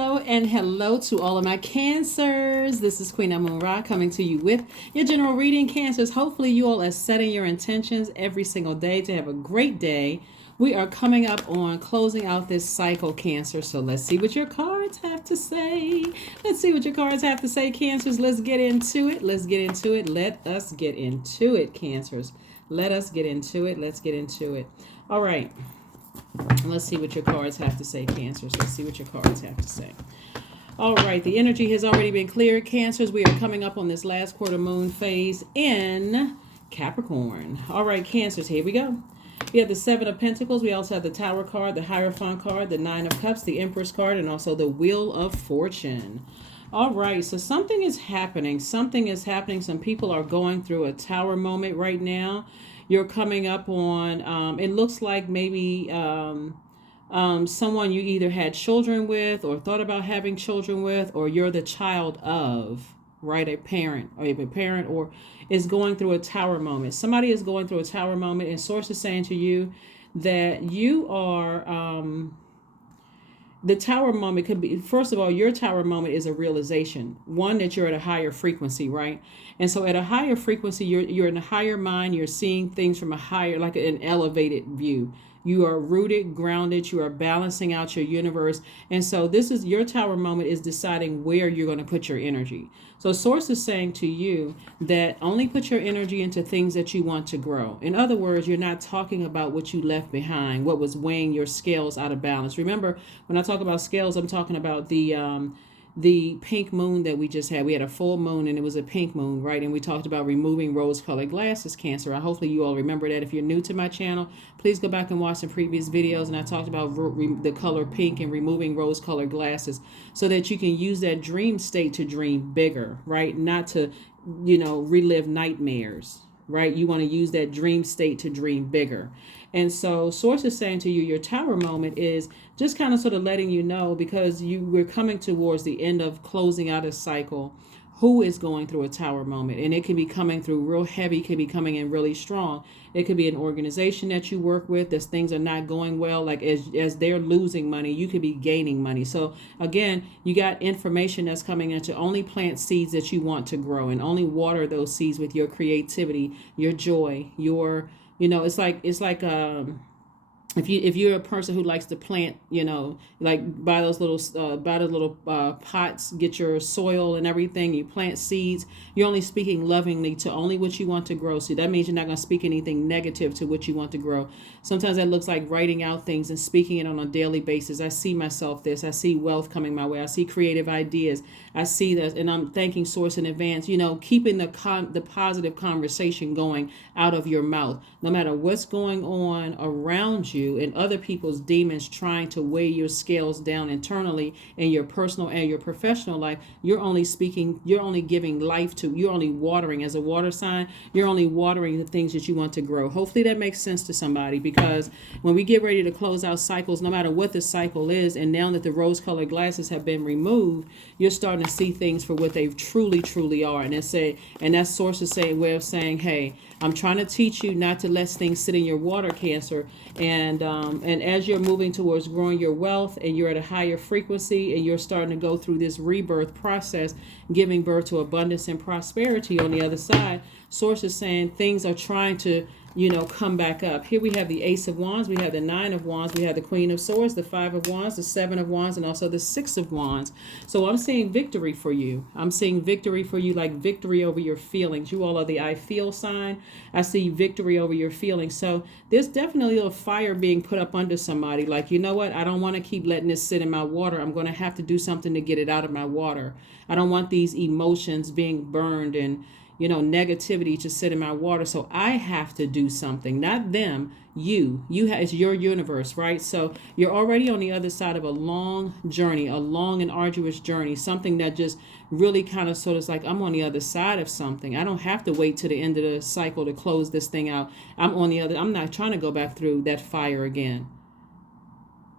hello, and hello to all of my Cancers. This is Queen Amun-Ra coming to you with your general reading, Cancers. Hopefully, you all are setting your intentions every single day to have a great day. We are coming up on closing out this cycle, Cancer. So let's see what your cards have to say. Let's see what your cards have to say, Cancers. Let's get into it. Let's get into it. Let us get into it, Cancers. Let us get into it. Let's get into it. All right. Let's see what your cards have to say, Cancers. Let's see what your cards have to say. All right, the energy has already been cleared, Cancers. We are coming up on this last quarter moon phase in Capricorn. All right, Cancers, here we go. We have the Seven of Pentacles. We also have the Tower card, the Hierophant card, the Nine of Cups, the Empress card, and also the Wheel of Fortune. All right, so something is happening. Something is happening. Some people are going through a Tower moment right now. You're coming up on, it looks like maybe someone you either had children with or thought about having children with, or you're the child of, right? A parent or is going through a Tower moment. Somebody is going through a Tower moment, and Source is saying to you that you are, the Tower moment could be, first of all, your Tower moment is a realization, one, that you're at a higher frequency, right? And so at a higher frequency, you're in a higher mind, you're seeing things from a higher, like an elevated view. You are rooted, grounded, you are balancing out your universe. And so this is your Tower moment, is deciding where you're going to put your energy. So Source is saying to you that only put your energy into things that you want to grow. In other words, you're not talking about what you left behind, what was weighing your scales out of balance. Remember, when I talk about scales, I'm talking about the pink moon that we just had. We had a full moon and it was a pink moon, right? And we talked about removing rose-colored glasses, Cancer. Hopefully you all remember that. If you're new to my channel, please go back and watch some previous videos. And I talked about the color pink and removing rose-colored glasses so that you can use that dream state to dream bigger, right? Not to, relive nightmares, right? You want to use that dream state to dream bigger. And so Source is saying to you, your Tower moment is just kind of sort of letting you know, because we're coming towards the end of closing out a cycle, who is going through a Tower moment. And it can be coming through real heavy, could be coming in really strong. It could be an organization that you work with, that things are not going well. Like as they're losing money, you could be gaining money. So again, you got information that's coming in to only plant seeds that you want to grow, and only water those seeds with your creativity, your joy, your, it's like if you're a person who likes to plant, like buy those little pots, get your soil and everything, you plant seeds, you're only speaking lovingly to only what you want to grow. So that means you're not going to speak anything negative to what you want to grow. Sometimes that looks like writing out things and speaking it on a daily basis. I see myself this. I see wealth coming my way. I see creative ideas. I see that, and I'm thanking Source in advance, keeping the positive conversation going out of your mouth, no matter what's going on around you and other people's demons trying to weigh your scales down internally in your personal and your professional life. You're only giving life to, you're only watering, as a water sign, you're only watering the things that you want to grow. Hopefully that makes sense to somebody, because when we get ready to close out cycles, no matter what the cycle is, and now that the rose-colored glasses have been removed, you're starting to see things for what they truly are. And that's Source's way of saying, hey, I'm trying to teach you not to let things sit in your water, Cancer. And as you're moving towards growing your wealth, and you're at a higher frequency, and you're starting to go through this rebirth process, giving birth to abundance and prosperity on the other side, Source is saying things are trying to, come back up. Here we have the Ace of Wands, we have the Nine of Wands, we have the Queen of Swords, the Five of Wands, the Seven of Wands, and also the Six of Wands. So I'm seeing victory for you. I'm seeing victory for you, like victory over your feelings. You all are the I feel sign. I see victory over your feelings. So there's definitely a fire being put up under somebody. Like, you know what? I don't want to keep letting this sit in my water. I'm going to have to do something to get it out of my water. I don't want these emotions being burned and negativity to sit in my water. So I have to do something, not them, it's your universe, right? So you're already on the other side of a long journey, a long and arduous journey, something that just really kind of sort of like, I'm on the other side of something. I don't have to wait to the end of the cycle to close this thing out. I'm not trying to go back through that fire again.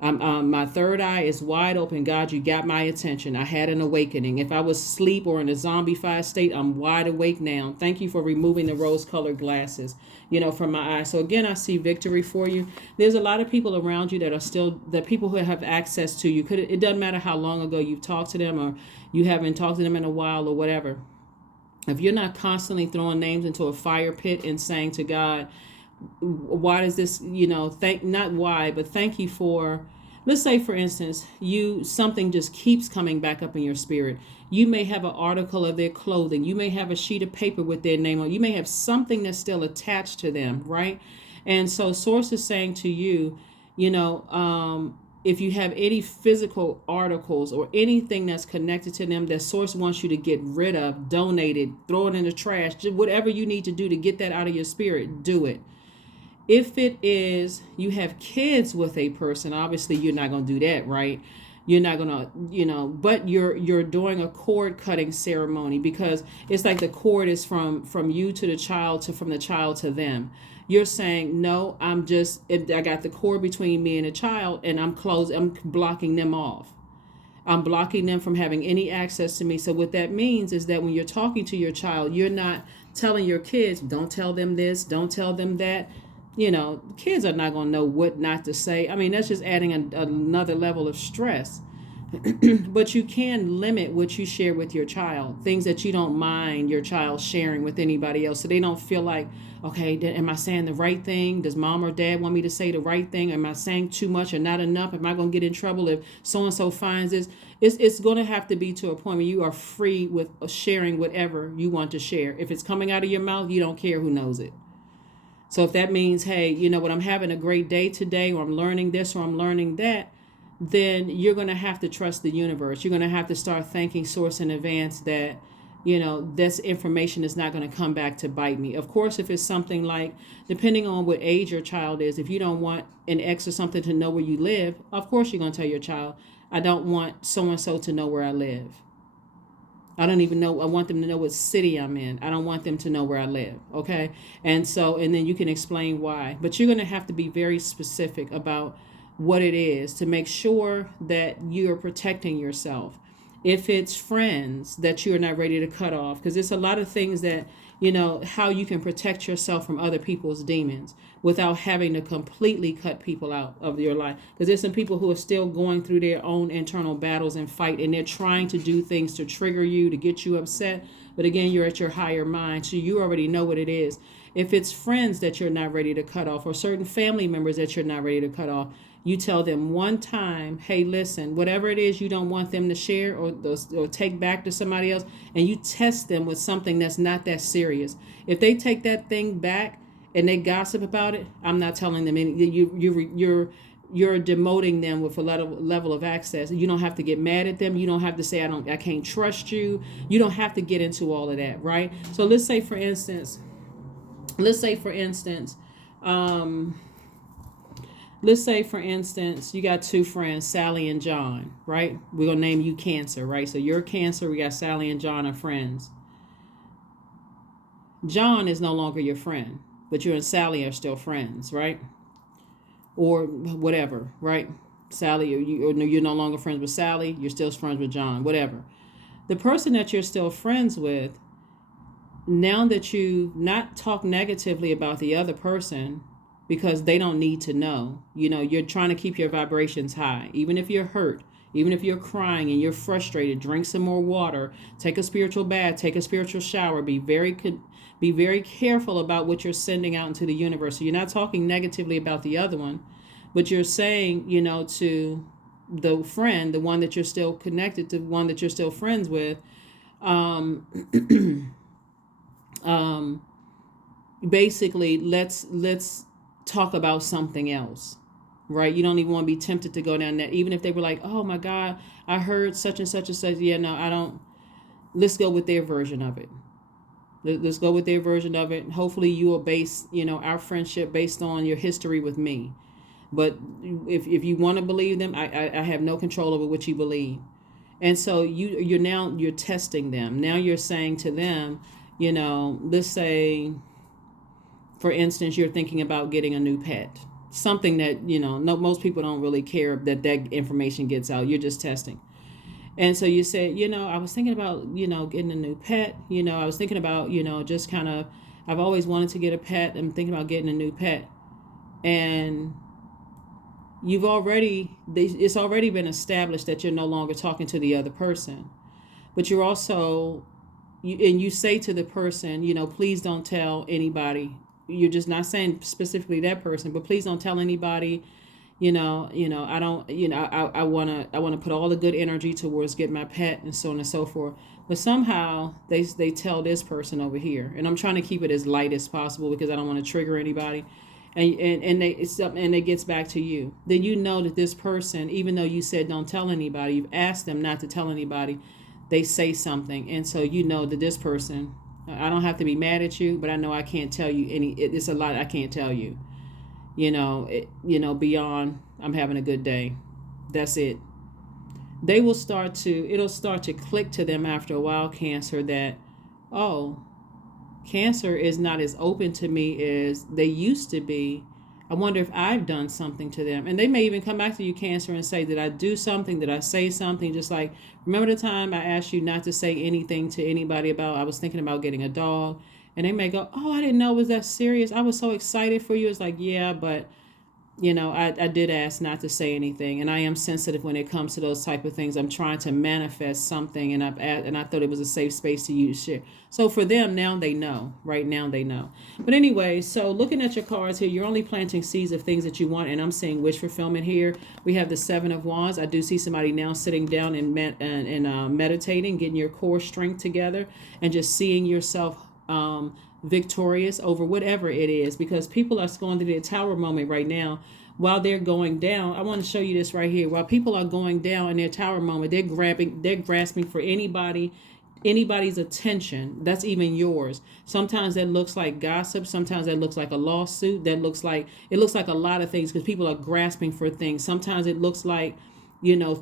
My third eye is wide open. God, you got my attention. I had an awakening. If I was asleep or in a zombified state, I'm wide awake now. Thank you for removing the rose-colored glasses, from my eyes. So again, I see victory for you. There's a lot of people around you that are still, the people who have access to you. It doesn't matter how long ago you've talked to them or you haven't talked to them in a while or whatever. If you're not constantly throwing names into a fire pit and saying to God, why does this, not why, but thank you for, let's say for instance, something just keeps coming back up in your spirit. You may have an article of their clothing. You may have a sheet of paper with their name on it. You may have something that's still attached to them, right? And so Source is saying to you, if you have any physical articles or anything that's connected to them that Source wants you to get rid of, donate it, throw it in the trash, whatever you need to do to get that out of your spirit, do it. If it is you have kids with a person, obviously you're not going to do that, right? You're not going to, but you're doing a cord cutting ceremony, because it's like the cord is from you to the child, from the child to them. You're saying, no, I got the cord between me and the child, and I'm blocking them off. I'm blocking them from having any access to me. So what that means is that when you're talking to your child, you're not telling your kids, don't tell them this, don't tell them that. Kids are not going to know what not to say. I mean, that's just adding another level of stress. But you can limit what you share with your child, things that you don't mind your child sharing with anybody else, so they don't feel like, okay, am I saying the right thing? Does mom or dad want me to say the right thing? Am I saying too much or not enough? Am I going to get in trouble if so-and-so finds this? It's going to have to be to a point where you are free with sharing whatever you want to share. If it's coming out of your mouth, you don't care who knows it. So if that means, hey, I'm having a great day today, or I'm learning this or I'm learning that, then you're going to have to trust the universe. You're going to have to start thanking Source in advance that, this information is not going to come back to bite me. Of course, if it's something like, depending on what age your child is, if you don't want an ex or something to know where you live, of course you're going to tell your child, I don't want so-and-so to know where I live. I don't even know. I want them to know what city I'm in. I don't want them to know where I live. Okay. And then you can explain why. But you're going to have to be very specific about what it is to make sure that you're protecting yourself. If it's friends that you're not ready to cut off, because it's a lot of things that, how you can protect yourself from other people's demons without having to completely cut people out of your life. Because there's some people who are still going through their own internal battles and fight, and they're trying to do things to trigger you, to get you upset. But again, you're at your higher mind, so you already know what it is. If it's friends that you're not ready to cut off, or certain family members that you're not ready to cut off, you tell them one time, hey, listen, whatever it is you don't want them to share or take back to somebody else, and you test them with something that's not that serious. If they take that thing back and they gossip about it, I'm not telling them any. You're demoting them with a level of access. You don't have to get mad at them. You don't have to say I can't trust you. You don't have to get into all of that, right? So let's say for instance, you got two friends, Sally and John, right? We're going to name you Cancer, right? So you're Cancer. We got Sally and John are friends. John is no longer your friend, but you and Sally are still friends, right? Or whatever, right? Sally, you're no longer friends with Sally. You're still friends with John, whatever. The person that you're still friends with, now that you not talk negatively about the other person, because they don't need to know. You're trying to keep your vibrations high. Even if you're hurt, even if you're crying and you're frustrated, drink some more water, take a spiritual bath, take a spiritual shower. Be very careful about what you're sending out into the universe. So you're not talking negatively about the other one, but you're saying, to the friend, the one that you're still connected to, one that you're still friends with, basically, let's talk about something else, right? You don't even want to be tempted to go down that, even if they were like, oh my God, I heard such and such and such. Yeah, no, I don't. Let's go with their version of it. Let's go with their version of it. Hopefully you will base, our friendship based on your history with me. But if you want to believe them, I have no control over what you believe. And so you're testing them. Now you're saying to them, let's say, for instance, you're thinking about getting a new pet, something that, no, most people don't really care that information gets out. You're just testing. And so you said, I was thinking about, getting a new pet. I was thinking about, just kind of, I've always wanted to get a pet. I'm thinking about getting a new pet. And it's already been established that you're no longer talking to the other person. But you're also, and you say to the person, please don't tell anybody. You're just not saying specifically that person, but please don't tell anybody. I don't, I want to put all the good energy towards getting my pet and so on and so forth. But somehow they tell this person over here, and I'm trying to keep it as light as possible because I don't want to trigger anybody. And it gets back to you. Then you know that this person, even though you said don't tell anybody, you've asked them not to tell anybody, they say something, and so you know that this person, I don't have to be mad at you, but I know I can't tell you it's a lot I can't tell you. Beyond I'm having a good day. That's it. It'll start to click to them after a while, Cancer, that, oh, Cancer is not as open to me as they used to be. I wonder if I've done something to them. And they may even come back to you, Cancer, and say, did I do something? Did I say something? Just like, remember the time I asked you not to say anything to anybody about, I was thinking about getting a dog. And they may go, oh, I didn't know it was that serious. I was so excited for you. It's like, yeah, but I did ask not to say anything, and I am sensitive when it comes to those type of things. I'm trying to manifest something, and I thought it was a safe space to use share. So for them, now they know. Right now they know. But anyway, so looking at your cards here, you're only planting seeds of things that you want, and I'm seeing wish fulfillment here. We have the Seven of Wands. I do see somebody now sitting down and meditating, getting your core strength together, and just seeing yourself victorious over whatever it is, because people are going through their tower moment right now. While they're going down, I want to show you this right here. While people are going down in their tower moment, they're grasping for anybody's attention. That's even yours. Sometimes that looks like gossip. Sometimes that looks like a lawsuit. It looks like a lot of things because people are grasping for things. Sometimes it looks like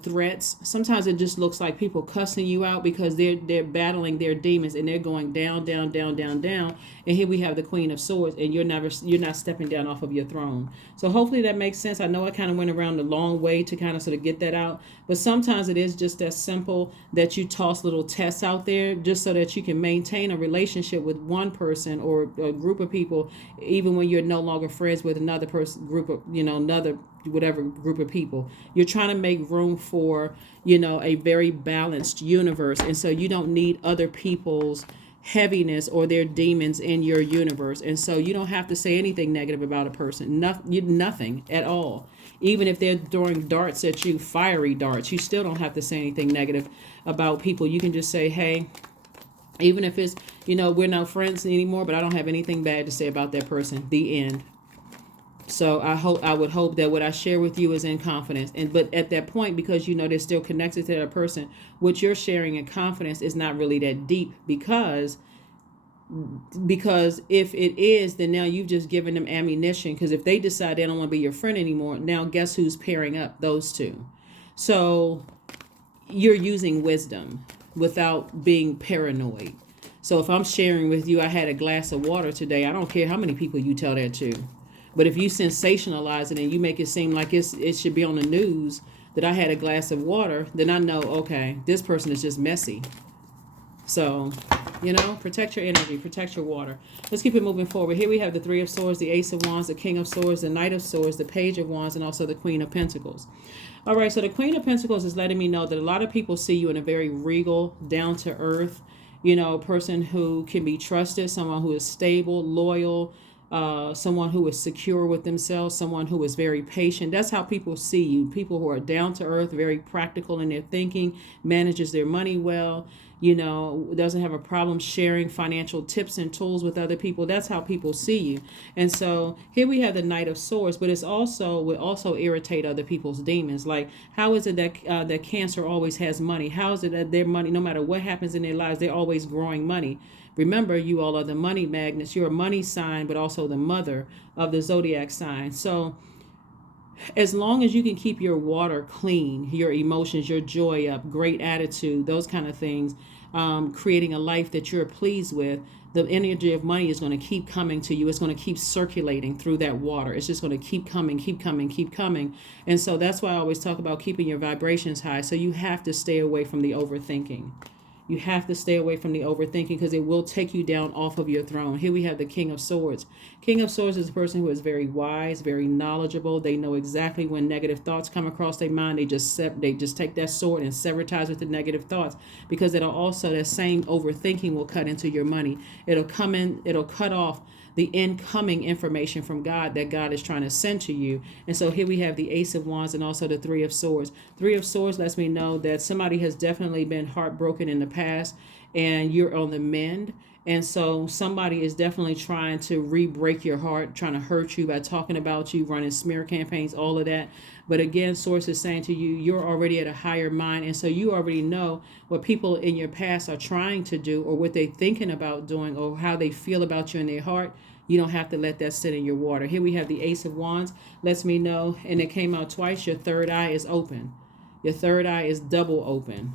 threats. Sometimes it just looks like people cussing you out because they're battling their demons and they're going down, down, down, down, down. And here we have the Queen of Swords, and you're not stepping down off of your throne. So hopefully that makes sense. I know I kind of went around the long way to kind of sort of get that out, but sometimes it is just as simple that you toss little tests out there just so that you can maintain a relationship with one person or a group of people, even when you're no longer friends with another person, group of, another whatever group of people. You're trying to make room for, a very balanced universe. And so you don't need other people's heaviness or their demons in your universe. And so you don't have to say anything negative about a person. Nothing at all. Even if they're throwing darts at you, fiery darts, you still don't have to say anything negative about people. You can just say, hey, even if it's, we're not friends anymore, but I don't have anything bad to say about that person. The end. So I would hope that what I share with you is in confidence. But at that point, because they're still connected to that person, what you're sharing in confidence is not really that deep, because if it is, then now you've just given them ammunition. Because if they decide they don't want to be your friend anymore, now guess who's pairing up? Those two. So you're using wisdom without being paranoid. So if I'm sharing with you, I had a glass of water today, I don't care how many people you tell that to. But if you sensationalize it and you make it seem like it should be on the news that I had a glass of water, then I know, okay, this person is just messy. So, protect your energy, protect your water. Let's keep it moving forward. Here we have the Three of Swords, the Ace of Wands, the King of Swords, the Knight of Swords, the Page of Wands, and also the Queen of Pentacles. All right, so the Queen of Pentacles is letting me know that a lot of people see you in a very regal, down-to-earth, a person who can be trusted, someone who is stable, loyal, someone who is secure with themselves, someone who is very patient. That's how people see you. People who are down to earth, very practical in their thinking, manages their money well, doesn't have a problem sharing financial tips and tools with other people. That's how people see you. And so here we have the Knight of Swords, but will also irritate other people's demons. Like, how is it that Cancer always has money? How is it that their money, no matter what happens in their lives, they're always growing money? Remember, you all are the money magnets. You're a money sign, but also the mother of the Zodiac sign. So as long as you can keep your water clean, your emotions, your joy up, great attitude, those kind of things, creating a life that you're pleased with, the energy of money is going to keep coming to you. It's going to keep circulating through that water. It's just going to keep coming, keep coming, keep coming. And so that's why I always talk about keeping your vibrations high. So you have to stay away from the overthinking. You have to stay away from the overthinking, because it will take you down off of your throne. Here we have the King of Swords. King of Swords is a person who is very wise, very knowledgeable. They know exactly when negative thoughts come across their mind. They just take that sword and sever ties with the negative thoughts, because it'll also, that same overthinking will cut into your money. It'll cut off the incoming information from God that God is trying to send to you. And so here we have the Ace of Wands and also the Three of Swords. Three of Swords lets me know that somebody has definitely been heartbroken in the past, and you're on the mend. And so somebody is definitely trying to re-break your heart, trying to hurt you by talking about you, running smear campaigns, all of that. But again, Source is saying to you, you're already at a higher mind. And so you already know what people in your past are trying to do, or what they're thinking about doing, or how they feel about you in their heart. You don't have to let that sit in your water. Here we have the Ace of Wands. Lets me know, and it came out twice, your third eye is open. Your third eye is double open.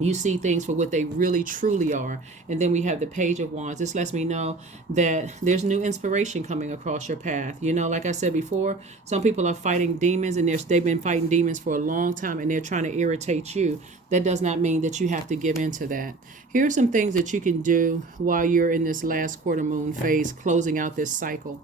You see things for what they really truly are. And then we have the Page of Wands. This lets me know that there's new inspiration coming across your path. You know, like I said before, some people are fighting demons, and they've been fighting demons for a long time, and they're trying to irritate you. That does not mean that you have to give in to that. Here are some things that you can do while you're in this last quarter moon phase, closing out this cycle.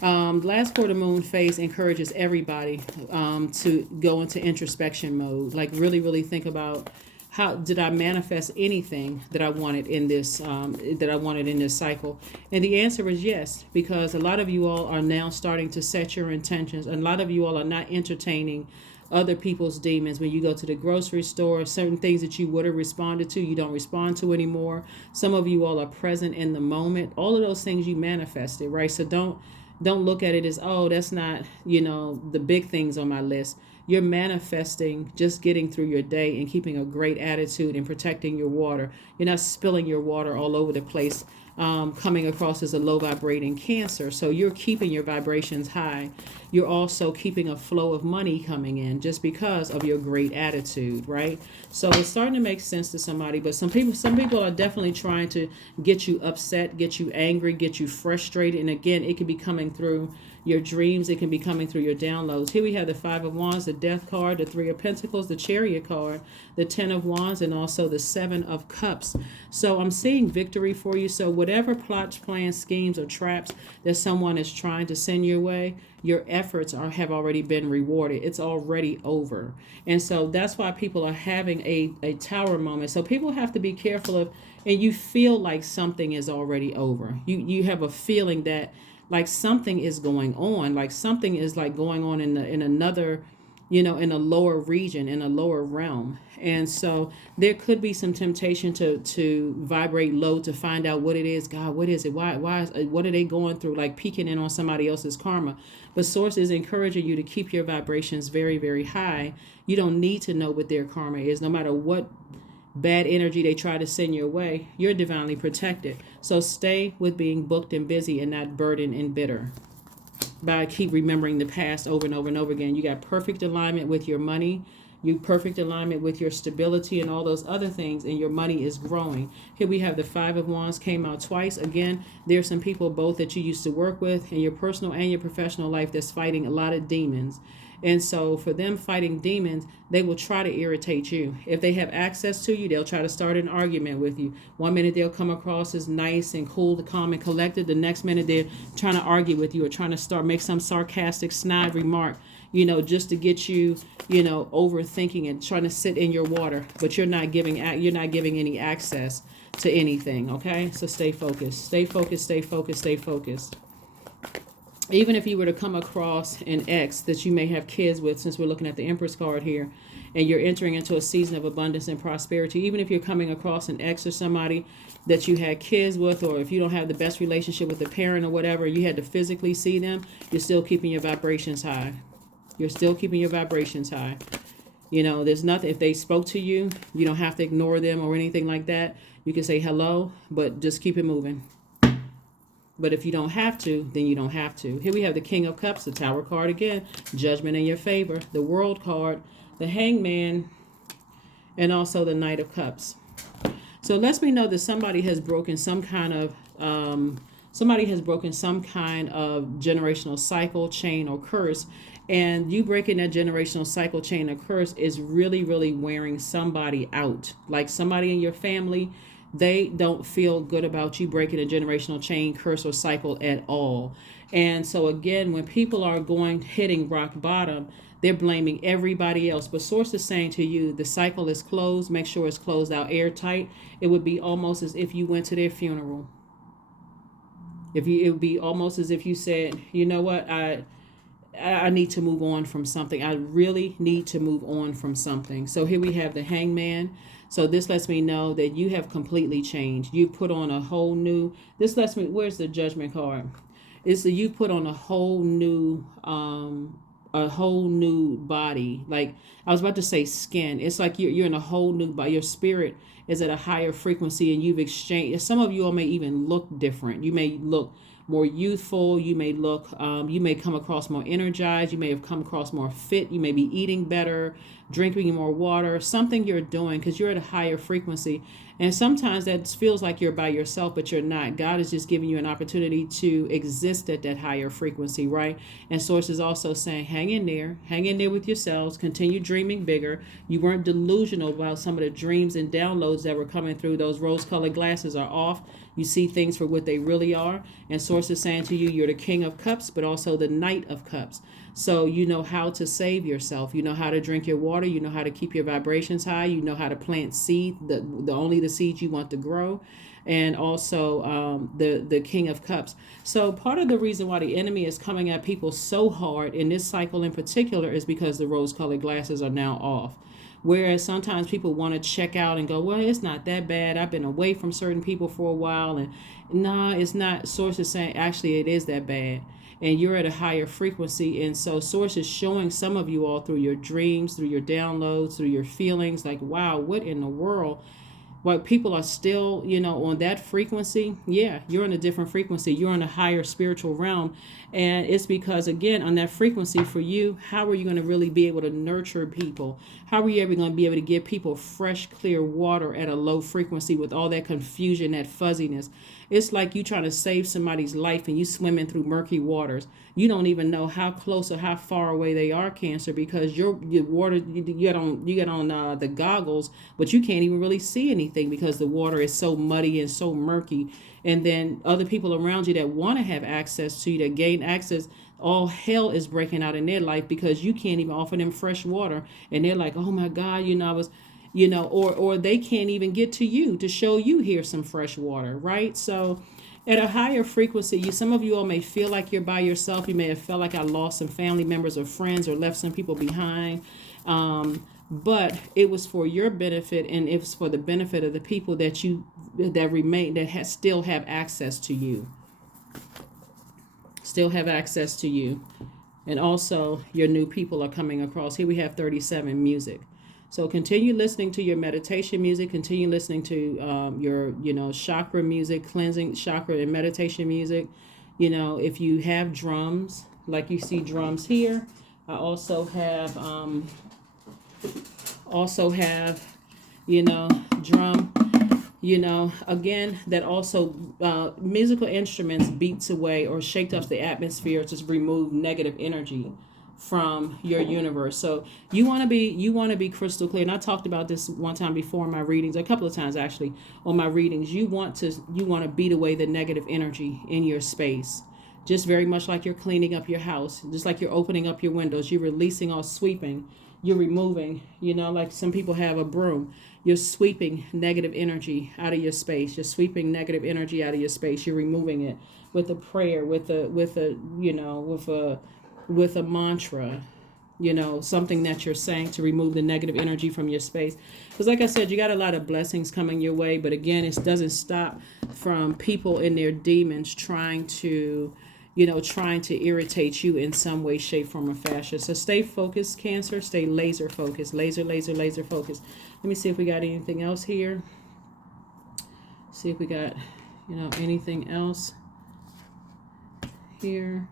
Last quarter moon phase encourages everybody to go into introspection mode. Like really think about, how did I manifest anything that I wanted in this cycle? And the answer is yes, because a lot of you all are now starting to set your intentions. And a lot of you all are not entertaining other people's demons. When you go to the grocery store, certain things that you would have responded to, you don't respond to anymore. Some of you all are present in the moment. All of those things you manifested, right? So don't look at it as, oh, that's not, the big things on my list. You're manifesting just getting through your day and keeping a great attitude and protecting your water. You're not spilling your water all over the place, coming across as a low vibrating Cancer. So you're keeping your vibrations high. You're also keeping a flow of money coming in just because of your great attitude, right? So it's starting to make sense to somebody, but some people are definitely trying to get you upset, get you angry, get you frustrated. And again, it can be coming through your dreams. It can be coming through your downloads. Here we have the Five of Wands, the Death card, the Three of Pentacles, the Chariot card, the Ten of Wands, and also the Seven of Cups. So I'm seeing victory for you. So whatever plots, plans, schemes, or traps that someone is trying to send your way, your efforts have already been rewarded. It's already over. And so that's why people are having a tower moment. So people have to be careful of, and you feel like something is already over. You have a feeling that like something is going on, like something is like going on in another, in a lower region, in a lower realm. And so there could be some temptation to vibrate low, to find out what it is. God, what is it? Why what are they going through? Like peeking in on somebody else's karma. But Source is encouraging you to keep your vibrations very, very high. You don't need to know what their karma is. No matter what bad energy they try to send your way, you're divinely protected. So stay with being booked and busy, and not burdened and bitter by keep remembering the past over and over and over again. You got perfect alignment with your money, you perfect alignment with your stability and all those other things, and your money is growing. Here we have the Five of Wands, came out twice. Again, there's some people both that you used to work with in your personal and your professional life that's fighting a lot of demons. And so for them fighting demons, they will try to irritate you. If they have access to you, they'll try to start an argument with you. One minute they'll come across as nice and cool, calm and collected. The next minute they're trying to argue with you, or trying to make some sarcastic, snide remark, just to get you, overthinking and trying to sit in your water. But you're not giving any access to anything. Okay, so stay focused. Stay focused. Stay focused. Stay focused. Even if you were to come across an ex that you may have kids with, since we're looking at the Empress card here, and you're entering into a season of abundance and prosperity, even if you're coming across an ex or somebody that you had kids with, or if you don't have the best relationship with the parent or whatever, you had to physically see them, you're still keeping your vibrations high. You're still keeping your vibrations high. There's nothing, if they spoke to you, you don't have to ignore them or anything like that. You can say hello, but just keep it moving. But if you don't have to, then you don't have to. Here we have the King of Cups, the Tower card again, judgment in your favor, the World card, the Hangman, and also the Knight of Cups. So it lets me know that somebody has broken some kind of generational cycle, chain, or curse. And you breaking that generational cycle, chain, or curse is really, really wearing somebody out. Like somebody in your family, they don't feel good about you breaking a generational chain, curse, or cycle at all. And so again, when people are hitting rock bottom, they're blaming everybody else. But source is saying to you, the cycle is closed. Make sure it's closed out airtight. It would be almost as if you went to their funeral. It would be almost as if you said, you know what, I need to move on from something. I really need to move on from something. So here we have the hangman. So this lets me know that you have completely changed. You put on a whole new, this lets me, where's the judgment card? It's that you put on a whole new body. Like I was about to say skin. It's like you're in a whole new body. Your spirit is at a higher frequency, and you've exchanged. Some of you all may even look different. You may look more youthful. You may look, you may come across more energized. You may have come across more fit. You may be eating better, drinking more water, something you're doing because you're at a higher frequency. And sometimes that feels like you're by yourself, but you're not. God is just giving you an opportunity to exist at that higher frequency, right? And Source is also saying, hang in there with yourselves, continue dreaming bigger. You weren't delusional about some of the dreams and downloads that were coming through. Those rose-colored glasses are off. You see things for what they really are. And Source is saying to you, you're the King of Cups, but also the Knight of Cups. So you know how to save yourself. You know how to drink your water. You know how to keep your vibrations high. You know how to plant seed, the seeds you want to grow. And also the King of Cups. So part of the reason why the enemy is coming at people so hard in this cycle in particular is because the rose-colored glasses are now off. Whereas sometimes people want to check out and go, well, it's not that bad. I've been away from certain people for a while. And nah, it's not. Source is saying, actually, it is that bad. And you're at a higher frequency. And so Source is showing some of you all through your dreams, through your downloads, through your feelings, like, wow, what in the world? While people are still, on that frequency, yeah, you're in a different frequency. You're in a higher spiritual realm. And it's because, again, on that frequency for you, how are you going to really be able to nurture people? How are you ever going to be able to give people fresh, clear water at a low frequency with all that confusion, that fuzziness? It's like you trying to save somebody's life and you swimming through murky waters. You don't even know how close or how far away they are, Cancer, because your water, you get on the goggles, but you can't even really see anything because the water is so muddy and so murky. And then other people around you that want to have access to you, that gain access, all hell is breaking out in their life because you can't even offer them fresh water. And they're like, oh my God, I was, or they can't even get to you to show you here's some fresh water, right? So at a higher frequency, some of you all may feel like you're by yourself. You may have felt like I lost some family members or friends or left some people behind. But it was for your benefit, and it was for the benefit of the people that remain, that still have access to you. Still have access to you. And also your new people are coming across. Here we have 37 music. So continue listening to your meditation music. Continue listening to your, chakra music, cleansing chakra and meditation music. If you have drums, like you see drums here, I also have drum. Again, that also musical instruments beats away or shake up the atmosphere to remove negative energy from your universe. So you want to be crystal clear. And I talked about this one time before in my readings, a couple of times actually on my readings. You want to beat away the negative energy in your space. Just very much like you're cleaning up your house, just like you're opening up your windows, you're releasing or sweeping, you're removing, like some people have a broom. You're sweeping negative energy out of your space. You're sweeping negative energy out of your space. You're removing it with a prayer, with a mantra, something that you're saying to remove the negative energy from your space. Because like I said, you got a lot of blessings coming your way. But again, it doesn't stop from people and their demons trying to irritate you in some way, shape, form, or fashion. So stay focused, Cancer. Stay laser focused. Laser focused. Let me see if we got anything else here. See if we got, anything else here.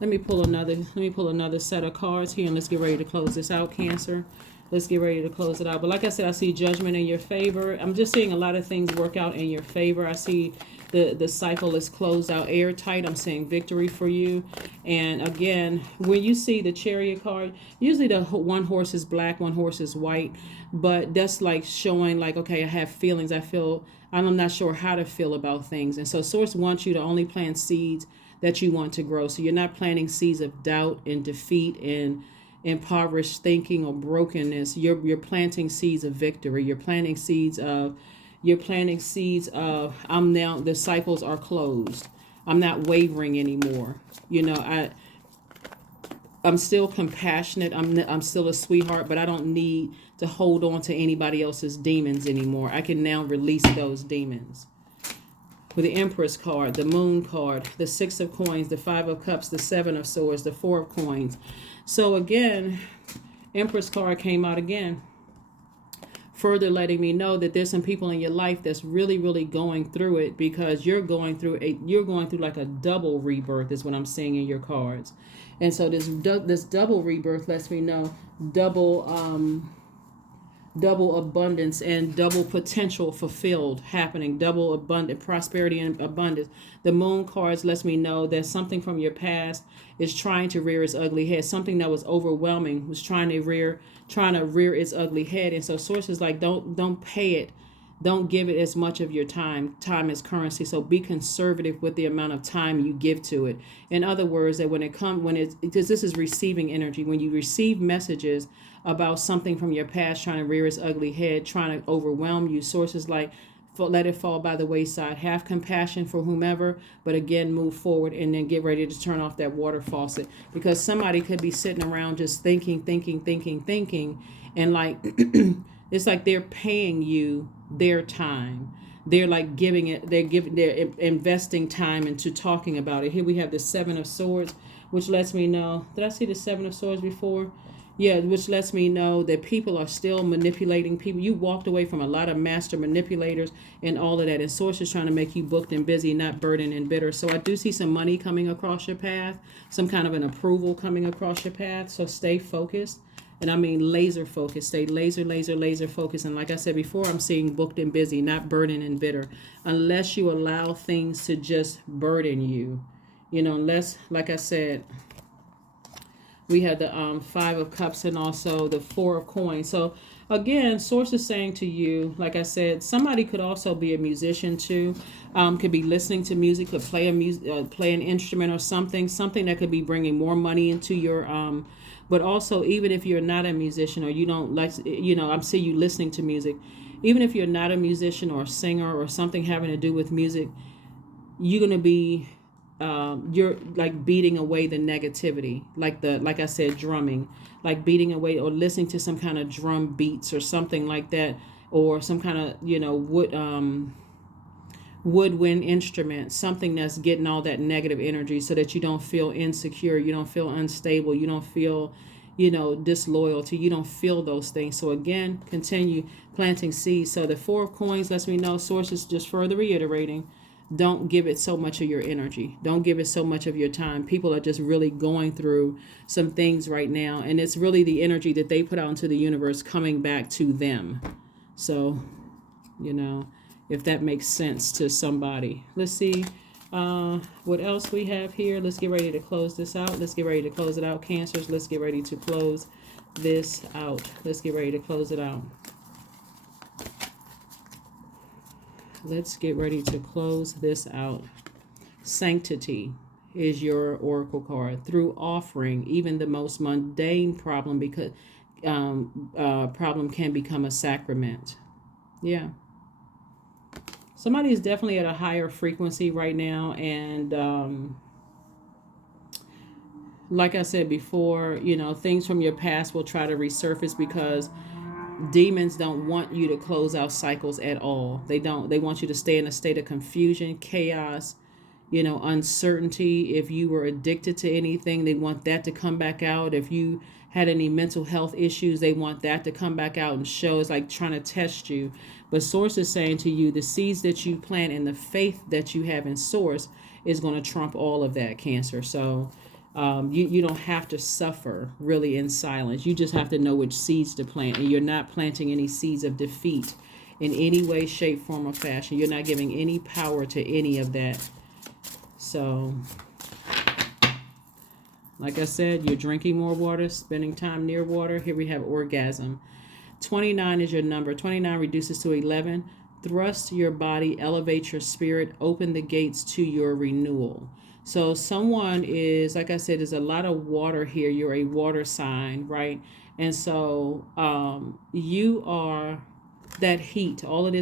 Let me pull another set of cards here, and let's get ready to close this out, Cancer. Let's get ready to close it out. But like I said, I see judgment in your favor. I'm just seeing a lot of things work out in your favor. I see the cycle is closed out airtight. I'm seeing victory for you. And again, when you see the Chariot card, usually the one horse is black, one horse is white. But that's like showing like, okay, I have feelings. I'm not sure how to feel about things. And so Source wants you to only plant seeds that you want to grow. So you're not planting seeds of doubt and defeat and impoverished thinking or brokenness. You're planting seeds of victory. You're planting seeds of I'm now, the cycles are closed. I'm not wavering anymore. I'm still compassionate. I'm still a sweetheart, but I don't need to hold on to anybody else's demons anymore. I can now release those demons. With the Empress card, the Moon card, the Six of Coins, the Five of Cups, the Seven of Swords, the Four of Coins. So again, Empress card came out again, further letting me know that there's some people in your life that's really, really going through it, because you're going through like a double rebirth is what I'm seeing in your cards. And so this double rebirth lets me know double abundance and double potential fulfilled happening, double abundant prosperity and abundance. The Moon cards lets me know that something from your past is trying to rear its ugly head. Something that was overwhelming was trying to rear its ugly head. And so Source is like, don't pay it. Don't give it as much of your time. Time is currency. So be conservative with the amount of time you give to it. In other words, that because this is receiving energy, when you receive messages about something from your past trying to rear its ugly head, trying to overwhelm you, Source is like, let it fall by the wayside. Have compassion for whomever, but again, move forward and then get ready to turn off that water faucet, because somebody could be sitting around just thinking, and like it's like they're paying you their time. They're investing time into talking about it. Here we have the Seven of Swords, which lets me know, did I see the Seven of Swords before? Yeah, which lets me know that people are still manipulating people. You walked away from a lot of master manipulators and all of that. And Source is trying to make you booked and busy, not burdened and bitter. So I do see some money coming across your path, some kind of an approval coming across your path. So stay focused. And I mean laser focused. Stay laser focused. And like I said before, I'm seeing booked and busy, not burdened and bitter. Unless you allow things to just burden you. Unless, like I said, we had the Five of Cups and also the Four of Coins. So again, Source is saying to you, like I said, somebody could also be a musician too. Could be listening to music, could play an instrument or something that could be bringing more money into your but also, even if you're not a musician or you don't like, I'm seeing you listening to music, even if you're not a musician or a singer or something having to do with music, you're going to be you're like beating away the negativity, like I said, drumming, like beating away or listening to some kind of drum beats or something like that, or some kind of woodwind instrument, something that's getting all that negative energy, so that you don't feel insecure, you don't feel unstable, you don't feel disloyalty, you don't feel those things. So again, continue planting seeds. So the Four of Coins lets me know, Source is just further reiterating, don't give it so much of your energy. Don't give it so much of your time. People are just really going through some things right now. And it's really the energy that they put out into the universe coming back to them. So, if that makes sense to somebody. Let's see what else we have here. Let's get ready to close this out. Let's get ready to close it out, Cancers. Let's get ready to close this out. Let's get ready to close it out. Let's get ready to close this out. Sanctity is your oracle card. Through offering, even the most mundane problem problem can become a sacrament. Yeah. Somebody is definitely at a higher frequency right now, and like I said before, things from your past will try to resurface, because demons don't want you to close out cycles at all. They don't. They want you to stay in a state of confusion, chaos, uncertainty. If you were addicted to anything, they want that to come back out. If you had any mental health issues, they want that to come back out and show. It's like trying to test you. But Source is saying to you, the seeds that you plant and the faith that you have in Source is going to trump all of that, Cancer. So You don't have to suffer really in silence. You just have to know which seeds to plant, and you're not planting any seeds of defeat in any way, shape, form, or fashion. You're not giving any power to any of that. So, like I said, you're drinking more water, spending time near water. Here we have orgasm. 29 is your number. 29 reduces to 11. Thrust your body, elevate your spirit, open the gates to your renewal. So someone is, like I said, there's a lot of water here. You're a water sign, right? And so you are that heat, all of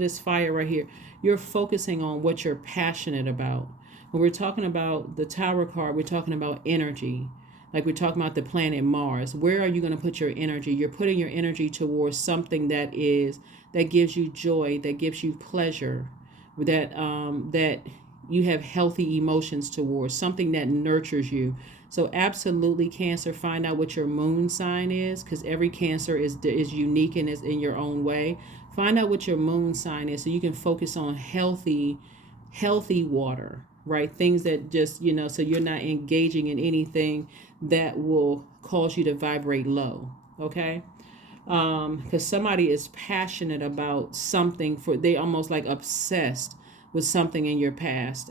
this fire right here. You're focusing on what you're passionate about. When we're talking about the Tower card, we're talking about energy. Like we're talking about the planet Mars. Where are you going to put your energy? You're putting your energy towards something that gives you joy, that gives you pleasure, that you have healthy emotions towards, something that nurtures you. So absolutely, Cancer, find out what your moon sign is, because every Cancer is unique and is in your own way. Find out what your moon sign is so you can focus on healthy water, right? Things that just, so you're not engaging in anything that will cause you to vibrate low, okay? Because somebody is passionate about something, they almost like obsessed with something in your past.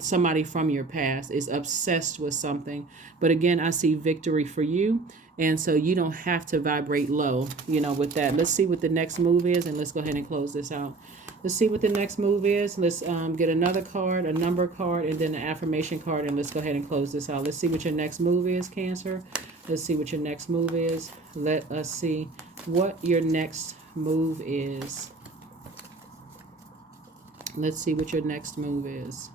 Somebody from your past is obsessed with something. But again, I see victory for you. And so you don't have to vibrate low, with that. Let's see what the next move is, and let's go ahead and close this out. Let's see what the next move is. Let's get another card, a number card, and then an affirmation card, and let's go ahead and close this out. Let's see what your next move is, Cancer. Let's see what your next move is. Let us see what your next move is. Let's see what your next move is.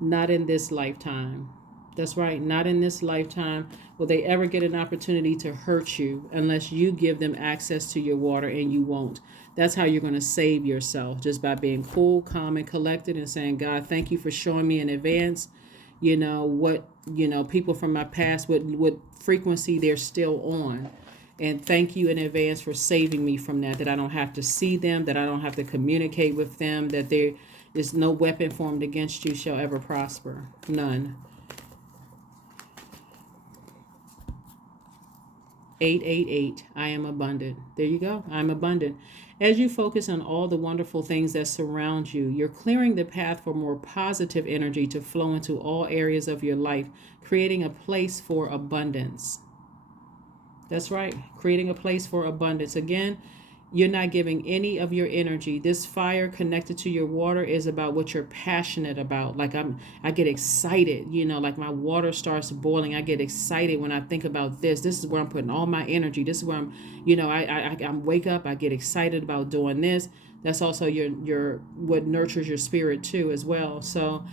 Not in this lifetime. That's right, not in this lifetime will they ever get an opportunity to hurt you unless you give them access to your water, and you won't. That's how you're going to save yourself, just by being cool, calm, and collected and saying, God, thank you for showing me in advance, what, people from my past, what frequency they're still on. And thank you in advance for saving me from that I don't have to see them, that I don't have to communicate with them, that there is no weapon formed against you shall ever prosper. None. 888, I am abundant. There you go. I'm abundant. As you focus on all the wonderful things that surround you, you're clearing the path for more positive energy to flow into all areas of your life, creating a place for abundance. That's right. Creating a place for abundance. Again, you're not giving any of your energy. This fire connected to your water is about what you're passionate about. Like I get excited, like my water starts boiling. I get excited when I think about this. This is where I'm putting all my energy. This is where I'm, I wake up. I get excited about doing this. That's also your what nurtures your spirit too as well. So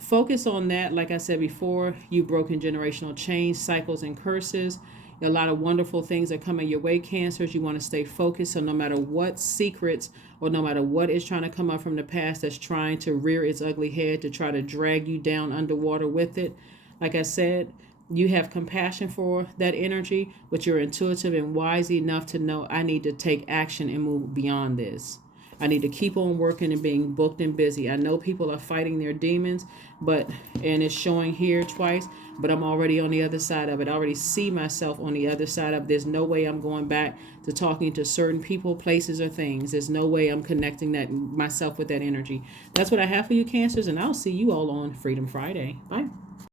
focus on that. Like I said before, you've broken generational chains, cycles, and curses. A lot of wonderful things are coming your way, Cancers. You want to stay focused. So no matter what secrets or no matter what is trying to come up from the past that's trying to rear its ugly head to try to drag you down underwater with it, like I said, you have compassion for that energy, but you're intuitive and wise enough to know I need to take action and move beyond this. I need to keep on working and being booked and busy. I know people are fighting their demons, and it's showing here twice, but I'm already on the other side of it. I already see myself on the other side of it. There's no way I'm going back to talking to certain people, places, or things. There's no way I'm connecting myself with that energy. That's what I have for you, Cancers, and I'll see you all on Freedom Friday. Bye.